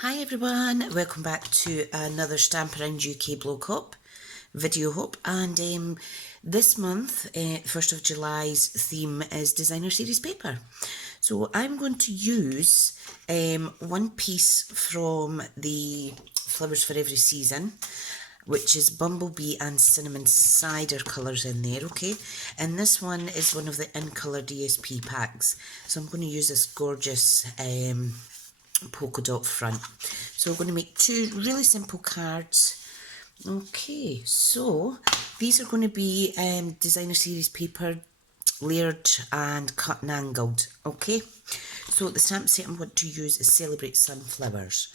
Hi everyone, welcome back to another Stamp Around UK blog hop, video hop, and this month, 1st of July's theme is designer series paper. So I'm going to use one piece from the Flowers for Every Season, which is Bumblebee and Cinnamon Cider colours in there, okay? And this one is one of the in colour DSP packs. So I'm going to use this gorgeous polka dot front. So we're going to make two really simple cards. Okay, so these are going to be designer series paper, layered and cut and angled. Okay, so the stamp set I'm going to use is Celebrate Sunflowers.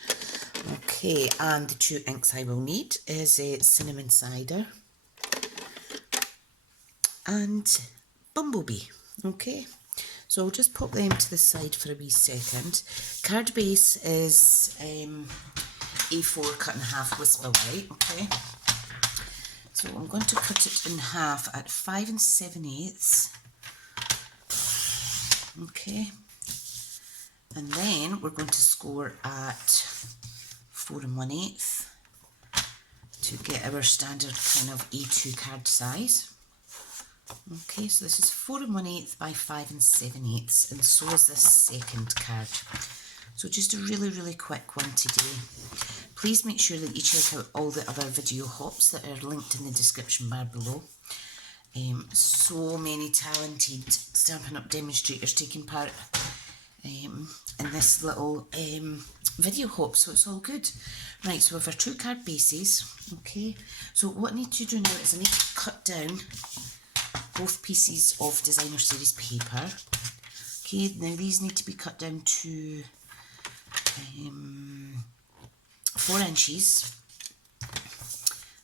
Okay, and the two inks I will need is Cinnamon Cider and Bumblebee. Okay, so I'll just pop them to the side for a wee second. Card base is A4 cut in half Whisper White, okay? So I'm going to cut it in half at 5 7/8. Okay. And then we're going to score at 4 1/8 to get our standard kind of A2 card size. Okay, so this is 4 1/8 by 5 7/8, and so is this second card. So just a really quick one today. Please make sure that you check out all the other video hops that are linked in the description bar below. So many talented Stampin' Up! Demonstrators taking part in this little video hop, so it's all good. Right, so we have our two card bases, okay. So what I need to do now is I need to cut down both pieces of designer series paper. Okay, now these need to be cut down to 4 inches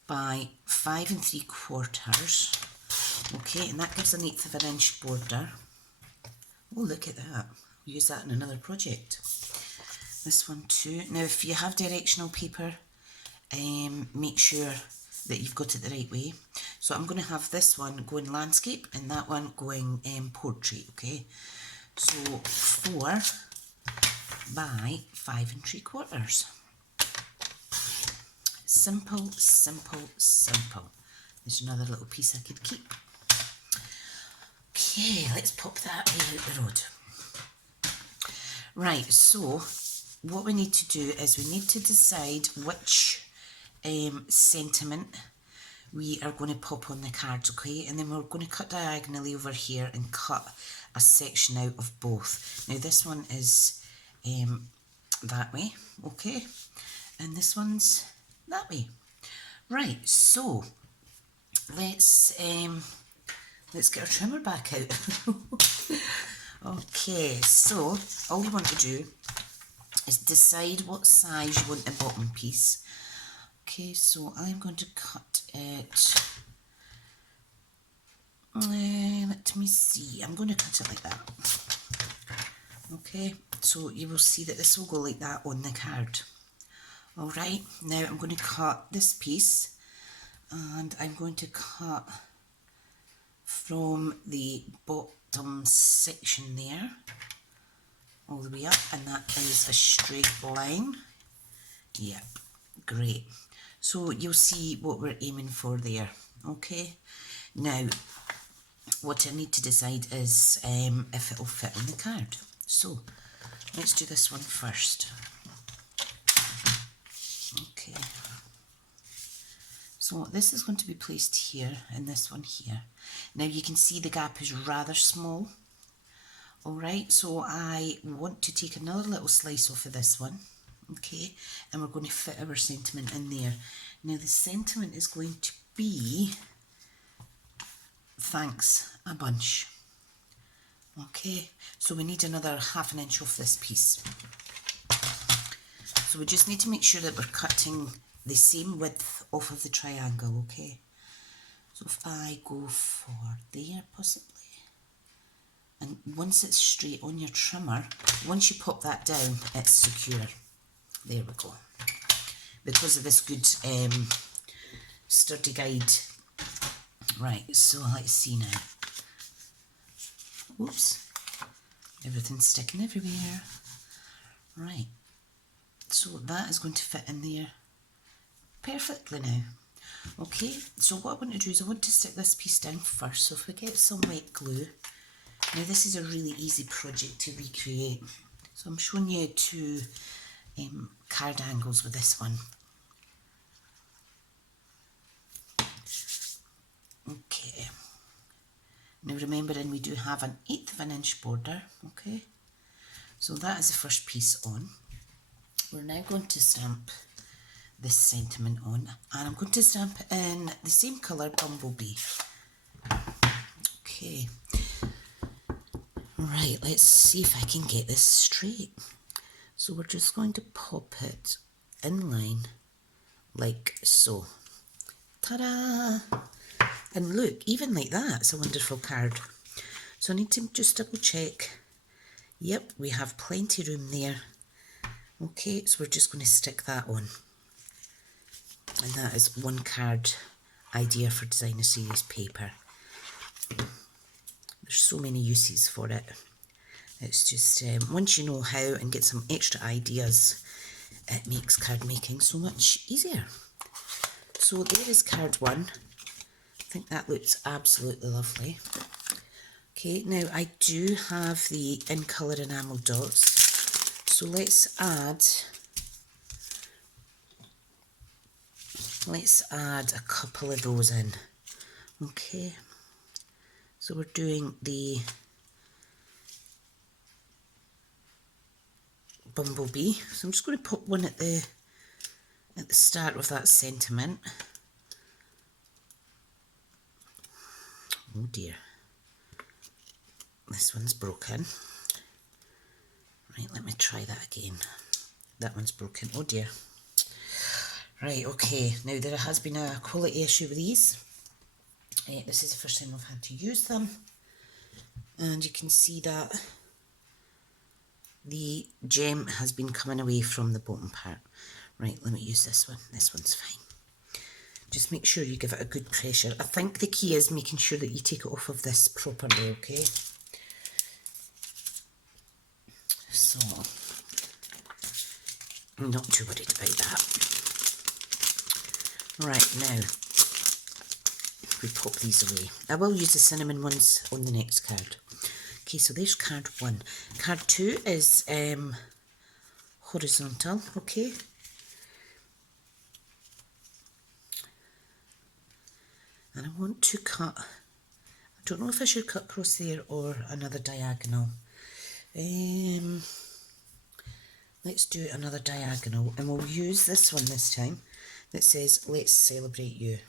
by 5 3/4. Okay, and that gives an 1/8 of an inch border. Oh, look at that. We'll use that in another project. This one too. Now, if you have directional paper, make sure that you've got it the right way. So I'm going to have this one going landscape and that one going portrait, okay? So 4 by 5 3/4. Simple, simple, simple. There's another little piece I could keep. Okay, let's pop that out the road. Right, so what we need to do is we need to decide which sentiment we are going to pop on the cards, okay? And then we're going to cut diagonally over here and cut a section out of both. Now this one is that way, okay? And this one's that way. Right, so let's get our trimmer back out. Okay, so all you want to do is decide what size you want the bottom piece. Okay, so I'm going to cut it, let me see, I'm going to cut it like that. Okay, so you will see that this will go like that on the card. Alright, now I'm going to cut this piece, and I'm going to cut from the bottom section there all the way up, and that is a straight line. Yep, great. So you'll see what we're aiming for there, okay? Now, what I need to decide is if it'll fit on the card. So, let's do this one first. Okay. So this is going to be placed here and this one here. Now you can see the gap is rather small. Alright, so I want to take another little slice off of this one. Okay, and we're going to fit our sentiment in there. Now the sentiment is going to be thanks a bunch. Okay, so we need another 1/2 inch off this piece. So we just need to make sure that we're cutting the same width off of the triangle, okay? So if I go for there possibly, and once it's straight on your trimmer, once you pop that down, it's secure. There we go. Because of this good sturdy guide. Right, so let's see now. Whoops. Everything's sticking everywhere. Right. So that is going to fit in there perfectly now. Okay, so what I want to do is I want to stick this piece down first. So if we get some wet glue, now this is a really easy project to recreate. So I'm showing you two card angles with this one. Okay, now remembering we do have an 1/8 of an inch border, okay? So that is the first piece on. We're now going to stamp this sentiment on, and I'm going to stamp in the same colour, Bumblebee. Okay, right, let's see if I can get this straight. So we're just going to pop it in line like so. Ta-da! And look, even like that, it's a wonderful card. So I need to just double check. Yep, we have plenty room there. Okay, so we're just going to stick that on. And that is one card idea for designer series paper. There's so many uses for it. It's just, once you know how and get some extra ideas, it makes card making so much easier. So there is card one. I think that looks absolutely lovely. Okay, now I do have the in colour enamel dots. So let's add a couple of those in. Okay, so we're doing the Bumblebee. So I'm just going to put one at the start of that sentiment. Oh dear, this one's broken. Right, let me try that again. That one's broken. Oh dear. Right, okay, now there has been a quality issue with these. This is the first time I've had to use them, and you can see that the gem has been coming away from the bottom part. Right, let me use this one. This one's fine. Just make sure you give it a good pressure. I think the key is making sure that you take it off of this properly, okay? So, I'm not too worried about that. Right, now, we pop these away. I will use the cinnamon ones on the next card. Okay, so there's card one. Card two is horizontal, okay? And I want to cut, I don't know if I should cut across there or another diagonal. Let's do another diagonal, and we'll use this one this time that says, let's celebrate you.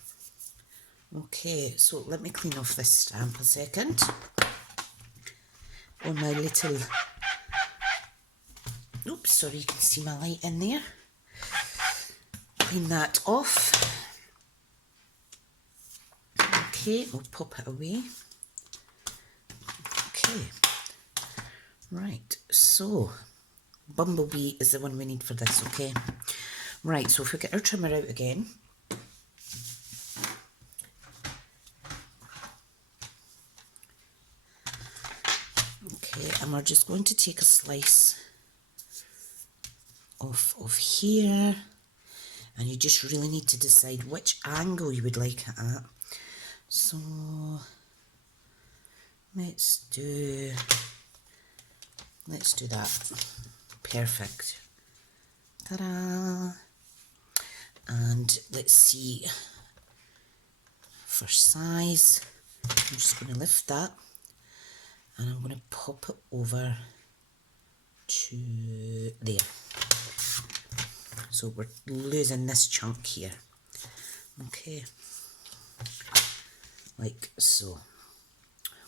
Okay, so let me clean off this stamp a second. On my little, oops, sorry, you can see my light in there. Clean that off. Okay, we'll pop it away. Okay, right, so Bumblebee is the one we need for this, okay? Right, so if we get our trimmer out again. Okay, and we're just going to take a slice off of here, and you just really need to decide which angle you would like it at. So let's do that. Perfect. Ta-da! And let's see, for size, I'm just going to lift that, and I'm going to pop it over to there. So we're losing this chunk here. Okay, like so.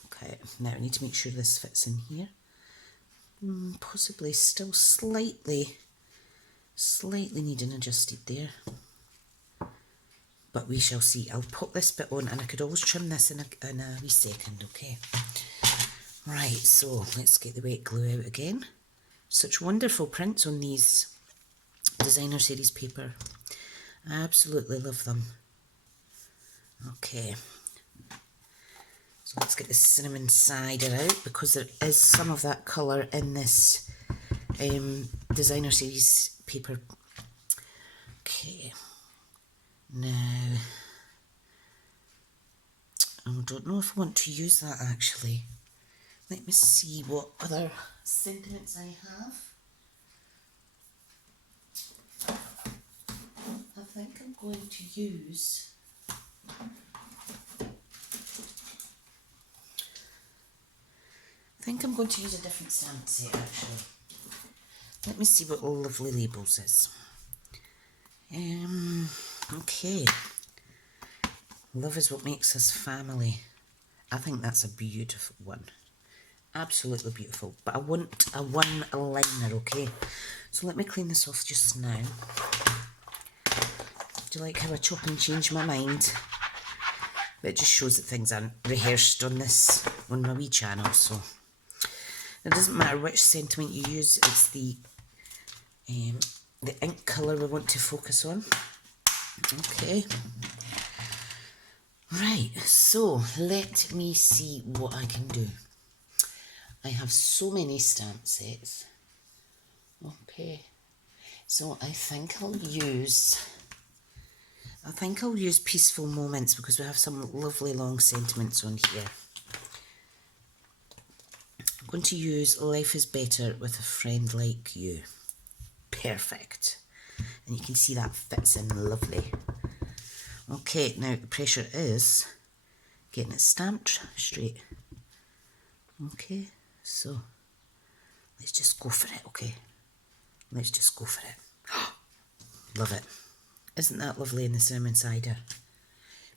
Okay, now I need to make sure this fits in here. Possibly still slightly needing adjusted there. But we shall see. I'll pop this bit on, and I could always trim this in a wee second, okay? Right, so let's get the wet glue out again. Such wonderful prints on these designer series paper. I absolutely love them. Okay. So let's get the cinnamon cider out, because there is some of that colour in this designer series paper. Okay, now I don't know if I want to use that actually. Let me see what other sentiments I have. I think I'm going to use a different stamp set actually. Let me see what Lovely Labels is. Okay. Love is what makes us family. I think that's a beautiful one. Absolutely beautiful. But I want a one liner, okay? So let me clean this off just now. Do you like how I chop and change my mind? But it just shows that things aren't rehearsed on my wee channel, so. It doesn't matter which sentiment you use, it's the ink colour we want to focus on. Okay. Right, so let me see what I can do. I have so many stamp sets. Okay. So I think I'll use Peaceful Moments because we have some lovely long sentiments on here. I'm going to use Life is Better with a Friend Like You. Perfect. And you can see that fits in lovely. Okay, now the pressure is getting it stamped straight. Okay, so let's just go for it, okay? Let's just go for it. Love it. Isn't that lovely in the cinnamon cider?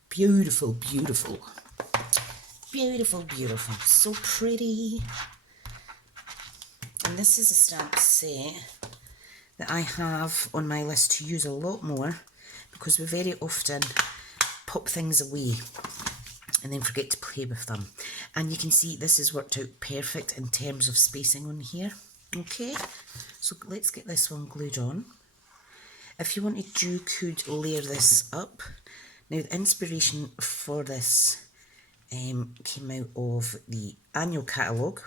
Beautiful, beautiful. Beautiful, beautiful. So pretty. And this is a stamp set that I have on my list to use a lot more because we very often pop things away and then forget to play with them. And you can see this has worked out perfect in terms of spacing on here. Okay, so let's get this one glued on. If you wanted, you could layer this up. Now the inspiration for this came out of the annual catalogue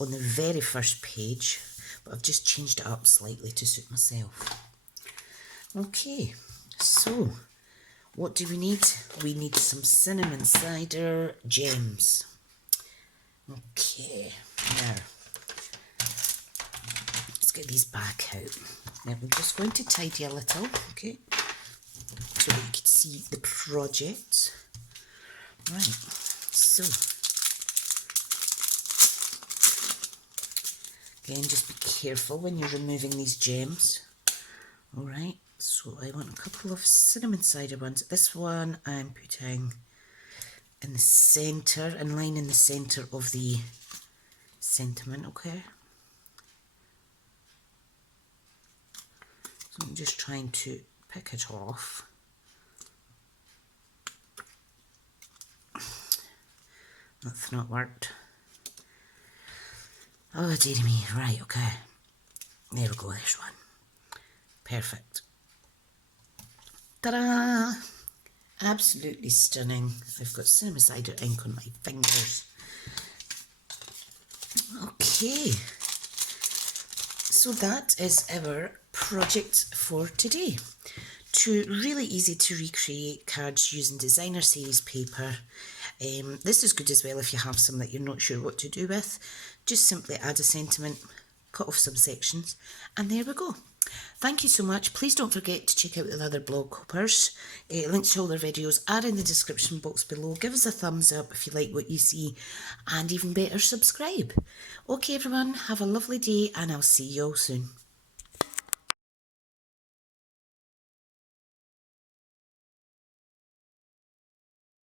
on the very first page, but I've just changed it up slightly to suit myself. Okay, so what do we need? We need some cinnamon cider gems. Okay, now let's get these back out. Now we're just going to tidy a little, okay, so that you can see the project. Right, so again, just be careful when you're removing these gems. Alright, so I want a couple of cinnamon cider ones. This one I'm putting in the centre, in line in the centre of the sentiment, okay? So I'm just trying to pick it off. That's not worked. Oh dearie me, right, okay. There we go, there's one. Perfect. Ta-da! Absolutely stunning. I've got cinnamon cider ink on my fingers. Okay. So that is our project for today. Two really easy to recreate cards using designer series paper. This is good as well if you have some that you're not sure what to do with. Just simply add a sentiment, cut off some sections, and there we go. Thank you so much. Please don't forget to check out the other blog hoppers. Links to all their videos are in the description box below. Give us a thumbs up if you like what you see, and even better, subscribe. Okay everyone, have a lovely day and I'll see you all soon.